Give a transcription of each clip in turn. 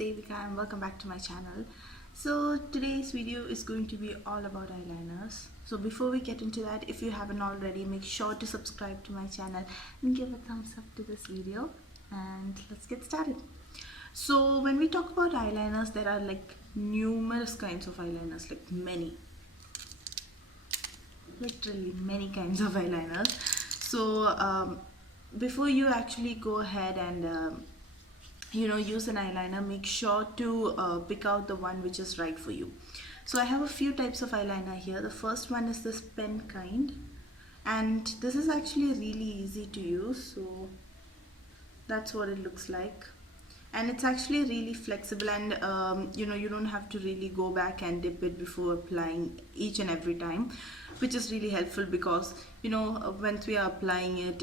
Devika and welcome back to my channel. So today's video is going to be all about eyeliners. So before we get into that, if you haven't already, make sure to subscribe to my channel and give a thumbs up to this video, and let's get started. So when we talk about eyeliners, there are like numerous kinds of eyeliners, like literally many kinds of eyeliners. So before you actually go ahead and use an eyeliner, make sure to pick out the one which is right for you. So I have a few types of eyeliner here. The first one is this pen kind, and this is actually really easy to use. So that's what it looks like, and it's actually really flexible, and you don't have to really go back and dip it before applying each and every time, which is really helpful because once we are applying it,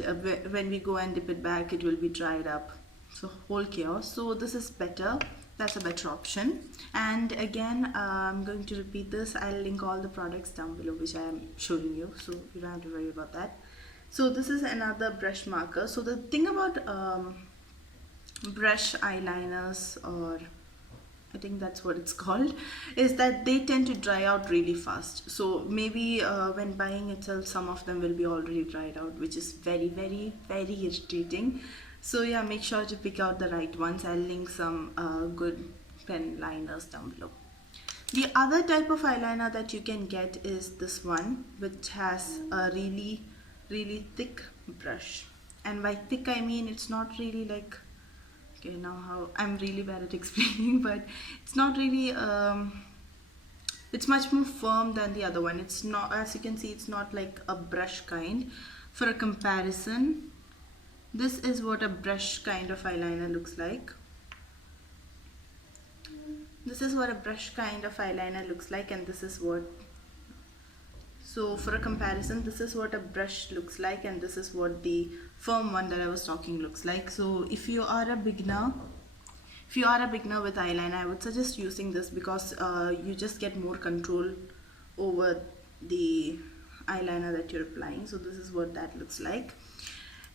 when we go and dip it back, it will be dried up. So whole chaos. So this is better. That's a better option. And again, I'm going to repeat this. I'll link all the products down below which I am showing you, so you don't have to worry about that. So this is another brush marker. So the thing about brush eyeliners, or I think that's what it's called, is that they tend to dry out really fast. So maybe when buying itself, some of them will be already dried out, which is very, very, very irritating. So yeah, make sure to pick out the right ones. I'll link some good pen liners down below. The other type of eyeliner that you can get is this one, which has a really, really thick brush. And by thick, I mean it's not really like, okay, now how I'm really bad at explaining, but it's not really it's much more firm than the other one. It's not, as you can see, it's not like a brush kind. For a comparison, this is what a brush kind of eyeliner looks like. This is what a brush kind of eyeliner looks like, and this is what, so for a comparison, this is what a brush looks like, and this is what the firm one that I was talking looks like. So if you are a beginner with eyeliner, I would suggest using this because you just get more control over the eyeliner that you're applying. So this is what that looks like.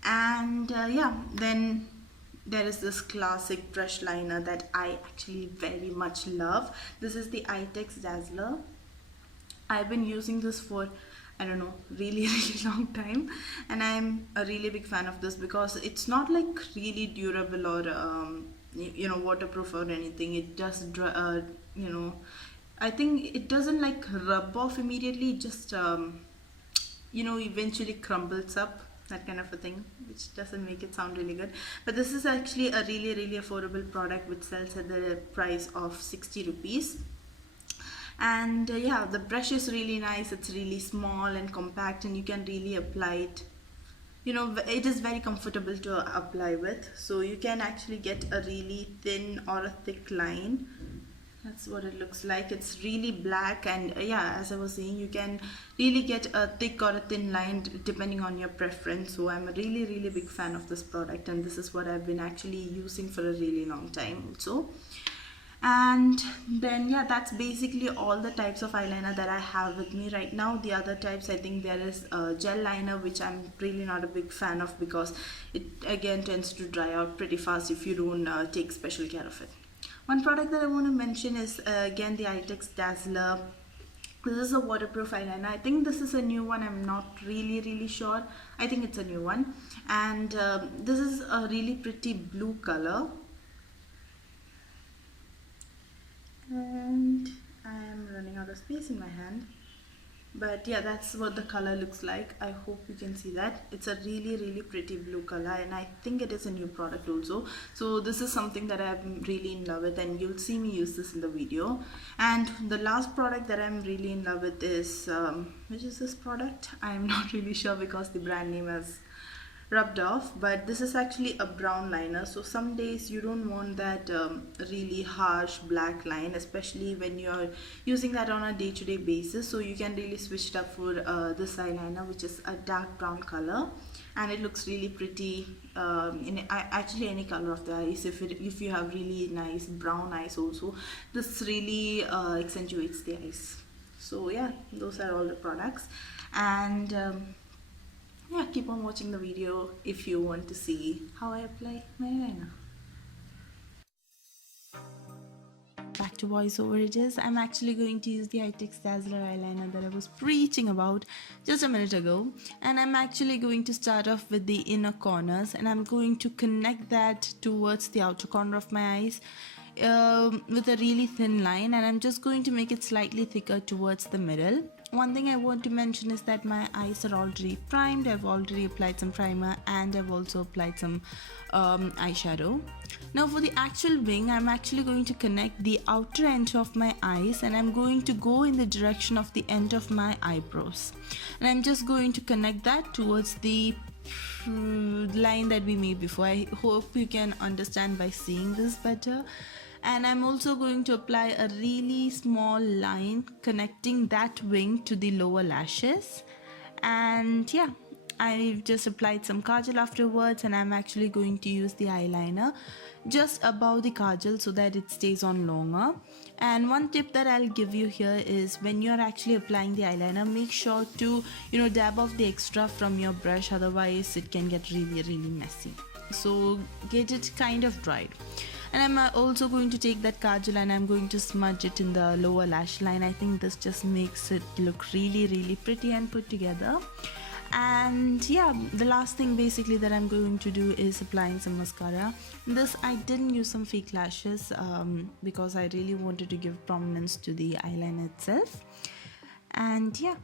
And yeah, then there is this classic brush liner that I actually very much love. This is the Dazzler. I've been using this for, I don't know, really long time, and I'm a really big fan of this because it's not like really durable or waterproof or anything. It just I think it doesn't like rub off immediately. It just eventually crumbles up, that kind of a thing, which doesn't make it sound really good. But this is actually a really, really affordable product which sells at the price of 60 rupees. And yeah, the brush is really nice. It's really small and compact, and you can really apply it. It is very comfortable to apply with. So you can actually get a really thin or a thick line. That's what it looks like. It's really black, and yeah, as I was saying, you can really get a thick or a thin line depending on your preference. So I'm a really, really big fan of this product, and this is what I've been actually using for a really long time also. And then yeah, that's basically all the types of eyeliner that I have with me right now. The other types, I think there is a gel liner, which I'm really not a big fan of because it again tends to dry out pretty fast if you don't take special care of it. One product that I want to mention is again the Dazzler. This is a waterproof eyeliner. I think this is a new one. I'm not really sure. I think it's a new one. And this is a really pretty blue color. And I am running out of space in my hand. But yeah, that's what the color looks like. I hope you can see that. It's a really, really pretty blue color, and I think it is a new product also. So this is something that I'm really in love with, and you'll see me use this in the video. And the last product that I'm really in love with is, which is this product? I'm not really sure because the brand name has rubbed off, but this is actually a brown liner. So some days you don't want that really harsh black line, especially when you're using that on a day-to-day basis. So you can really switch it up for this eyeliner, which is a dark brown color, and it looks really pretty in actually any color of the eyes. If you have really nice brown eyes also, this really accentuates the eyes. So yeah, those are all the products. And yeah, keep on watching the video if you want to see how I apply my eyeliner. back to voiceover it is. I'm actually going to use the Eyetix Dazzler eyeliner that I was preaching about just a minute ago, and I'm actually going to start off with the inner corners, and I'm going to connect that towards the outer corner of my eyes with a really thin line, and I'm just going to make it slightly thicker towards the middle. One thing I want to mention is that my eyes are already primed. I've already applied some primer, and I've also applied some eyeshadow. Now for the actual wing, I'm actually going to connect the outer edge of my eyes, and I'm going to go in the direction of the end of my eyebrows, and I'm just going to connect that towards the line that we made before. I hope you can understand by seeing this better. And I'm also going to apply a really small line connecting that wing to the lower lashes. And yeah, I've just applied some kajal afterwards, and I'm actually going to use the eyeliner just above the kajal so that it stays on longer. And one tip that I'll give you here is when you're actually applying the eyeliner, make sure to dab off the extra from your brush, otherwise it can get really messy. So get it kind of dried. And I'm also going to take that kajal and I'm going to smudge it in the lower lash line. I think this just makes it look really pretty and put together. And yeah, the last thing basically that I'm going to do is applying some mascara. This, I didn't use some fake lashes because I really wanted to give prominence to the eyeliner itself. And yeah,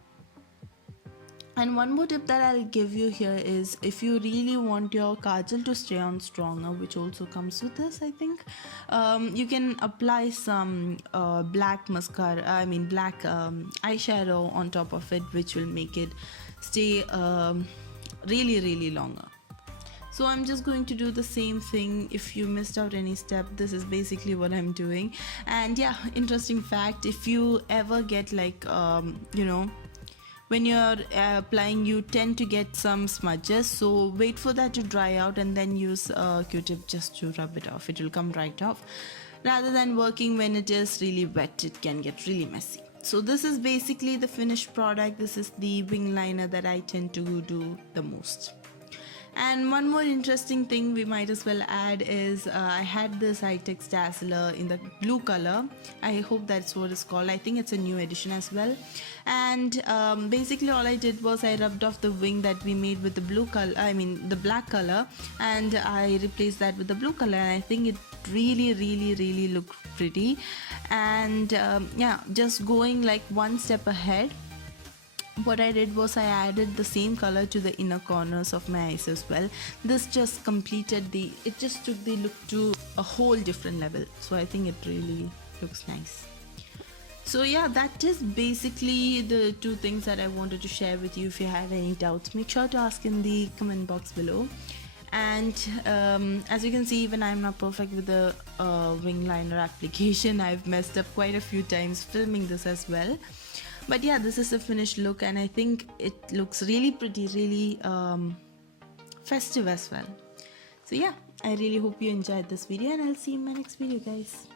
and one more tip that I'll give you here is if you really want your kajal to stay on stronger, which also comes with this, I think, you can apply some black mascara, black eyeshadow on top of it, which will make it stay really longer. So I'm just going to do the same thing. If you missed out any step, this is basically what I'm doing. And yeah, interesting fact, if you ever get like when you're applying, you tend to get some smudges, so wait for that to dry out and then use a Q-tip just to rub it off. It will come right off. Rather than working when it is really wet, it can get really messy. So this is basically the finished product. This is the wing liner that I tend to do the most. And one more interesting thing we might as well add is I had this Eyetix Dazzler in the blue color. I hope that's what it's called. I think it's a new edition as well. And basically all I did was I rubbed off the wing that we made with the blue color, the black color, and I replaced that with the blue color, and I think it really looked pretty. And yeah, just going like one step ahead, what I did was I added the same color to the inner corners of my eyes as well. This just completed it just took the look to a whole different level. So I think it really looks nice. So yeah, that is basically the two things that I wanted to share with you. If you have any doubts, make sure to ask in the comment box below. And as you can see, even I'm not perfect with the wing liner application. I've messed up quite a few times filming this as well. But yeah, this is the finished look, and I think it looks really pretty, really festive as well. So yeah, I really hope you enjoyed this video, and I'll see you in my next video, guys.